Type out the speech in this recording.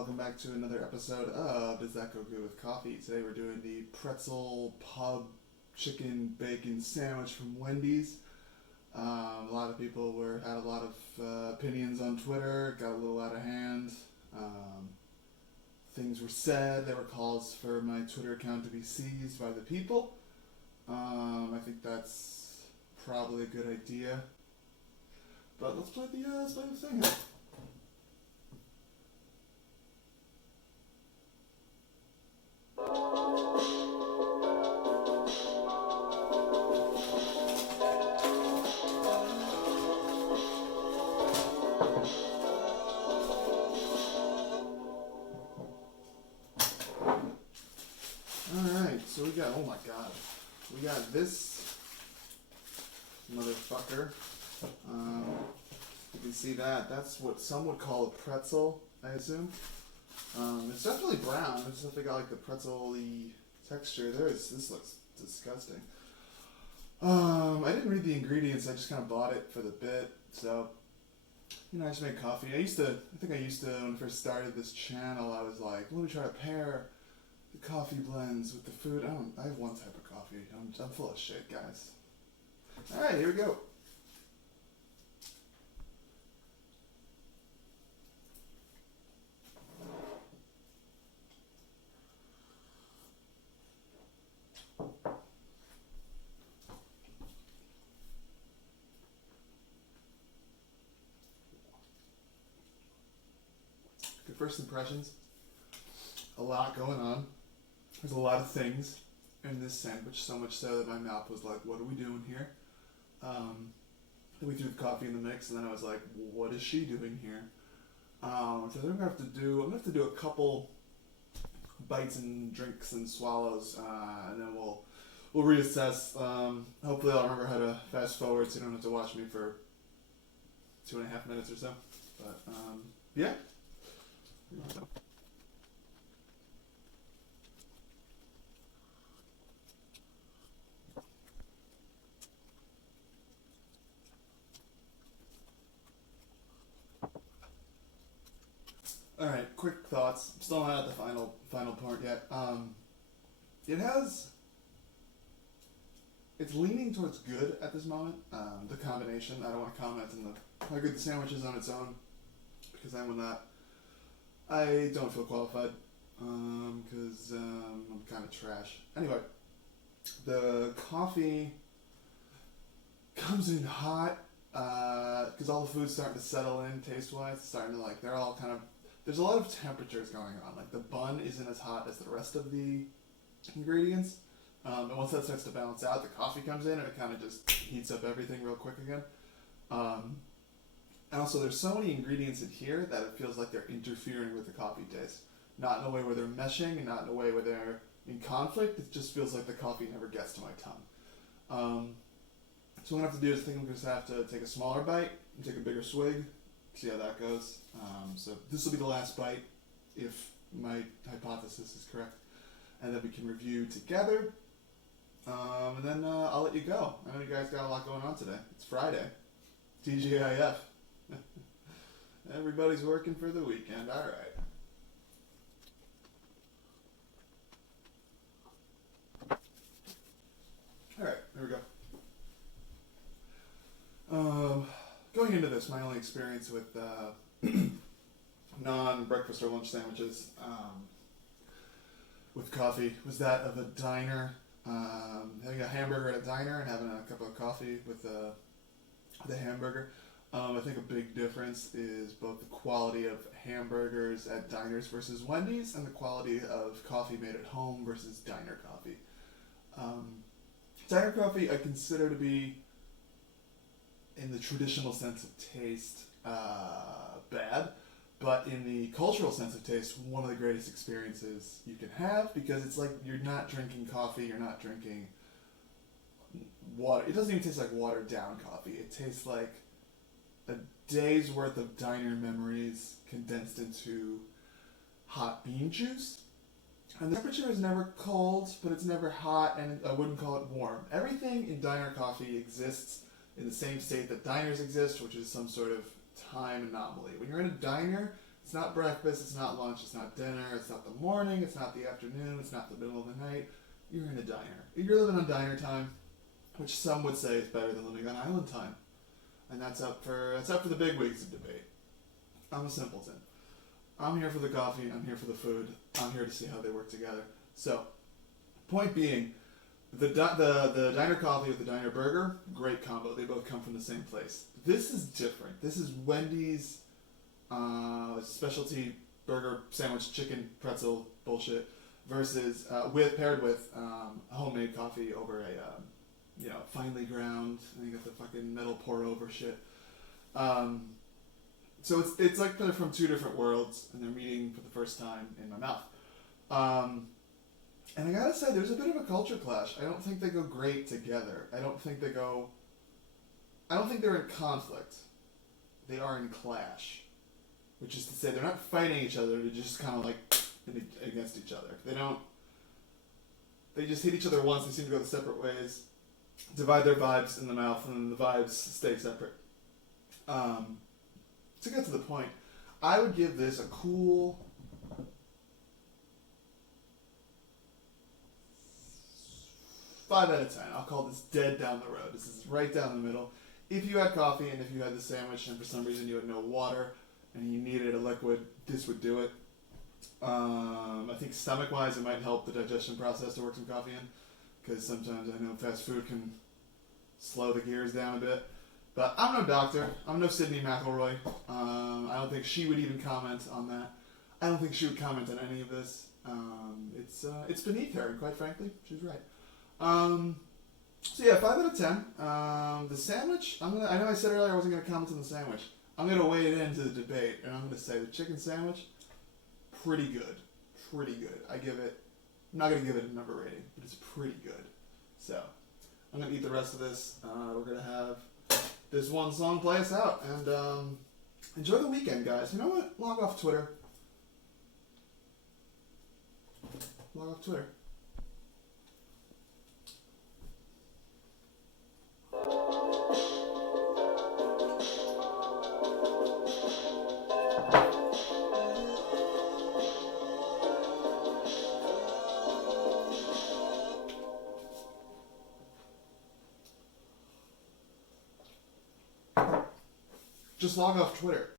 welcome back to another episode of Does That Go Good with Coffee? Today we're doing the pretzel pub chicken bacon sandwich from Wendy's. A lot of people had a lot of opinions on Twitter, got a little out of hand. Things were said, there were calls for my Twitter account to be seized by the people. I think that's probably a good idea. But let's play the thing out. Alright, so oh my god, we got this motherfucker. You can see that's what some would call a pretzel, I assume. It's definitely brown, it's definitely got like the pretzel-y texture. This looks disgusting. I didn't read the ingredients, I just kind of bought it for the bit, so, I just make coffee. I think I used to, when I first started this channel, I was like, let me try to pair the coffee blends with the food. I have one type of coffee. I'm full of shit, guys. Alright, here we go. Good first impressions. A lot going on. There's a lot of things in this sandwich, so much so that my mouth was like, what are we doing here? Then we threw the coffee in the mix, and then I was like, what is she doing here? So I'm gonna have to do a couple bites and drinks and swallows, and then we'll reassess. Hopefully I'll remember how to fast forward so you don't have to watch me for 2.5 minutes or so. But yeah. Alright, quick thoughts. Still not at the final part yet. It's leaning towards good at this moment. The combination. I don't want to comment on how good the sandwich is on its own, because I don't feel qualified, because I'm kind of trash. Anyway, the coffee comes in hot, because all the food's starting to settle in taste-wise. It's starting to they're all kind of, there's a lot of temperatures going on. Like the bun isn't as hot as the rest of the ingredients. And once that starts to balance out, the coffee comes in and it kind of just heats up everything real quick again. And also there's so many ingredients in here that it feels like they're interfering with the coffee taste. Not in a way where they're meshing and not in a way where they're in conflict. It just feels like the coffee never gets to my tongue. So what I'm going to have to do is I'm going to have to take a smaller bite and take a bigger swig. See how that goes. So this will be the last bite, if my hypothesis is correct, and then we can review together. And then I'll let you go. I know you guys got a lot going on today. It's Friday. TGIF. Everybody's working for the weekend. All right. All right. Here we go. Going into this, my only experience with non-breakfast or lunch sandwiches with coffee was that of a diner, having a hamburger at a diner and having a cup of coffee with the hamburger. I think a big difference is both the quality of hamburgers at diners versus Wendy's and the quality of coffee made at home versus diner coffee. Diner coffee I consider to be, in the traditional sense of taste, bad, but in the cultural sense of taste, one of the greatest experiences you can have, because it's like you're not drinking coffee, you're not drinking water. It doesn't even taste like watered down coffee. It tastes like a day's worth of diner memories condensed into hot bean juice. And the temperature is never cold, but it's never hot, and I wouldn't call it warm. Everything in diner coffee exists in the same state that diners exist, which is some sort of time anomaly. When you're in a diner, It's not breakfast, it's not lunch, it's not dinner, it's not the morning, it's not the afternoon, it's not the middle of the night. You're in a diner. You're living on diner time, which some would say is better than living on island time. And that's up for the big wigs of debate. I'm a simpleton. I'm here for the coffee, I'm here for the food, I'm here to see how they work together. So, point being, the diner coffee with the diner burger, great combo. They both come from the same place. This is different. This is Wendy's specialty burger sandwich chicken pretzel bullshit versus paired with homemade coffee over a finely ground, and you got the fucking metal pour over shit. So it's like they're from two different worlds and they're meeting for the first time in my mouth. And I gotta say, there's a bit of a culture clash. I don't think they go great together. I don't think they're in conflict. They are in clash. Which is to say, they're not fighting each other, they're just kind of like against each other. They just hit each other once, they seem to go separate ways, divide their vibes in the mouth, and then the vibes stay separate. To get to the point, I would give this a cool 5 out of 10. I'll call this dead down the road. This is right down the middle. If you had coffee and if you had the sandwich and for some reason you had no water and you needed a liquid, this would do it. I think stomach-wise it might help the digestion process to work some coffee in, because sometimes I know fast food can slow the gears down a bit. But I'm no doctor. I'm no Sydney McElroy. I don't think she would even comment on that. I don't think she would comment on any of this. It's beneath her, and quite frankly, she's right. So yeah, 5 out of 10. The sandwich, I know I said earlier I wasn't going to comment on the sandwich. I'm going to wade into the debate, and I'm going to say the chicken sandwich, pretty good. Pretty good. I'm not going to give it a number rating, but it's pretty good. So, I'm going to eat the rest of this. We're going to have this one song play us out, and enjoy the weekend, guys. You know what? Log off Twitter. Log off Twitter. Just log off Twitter.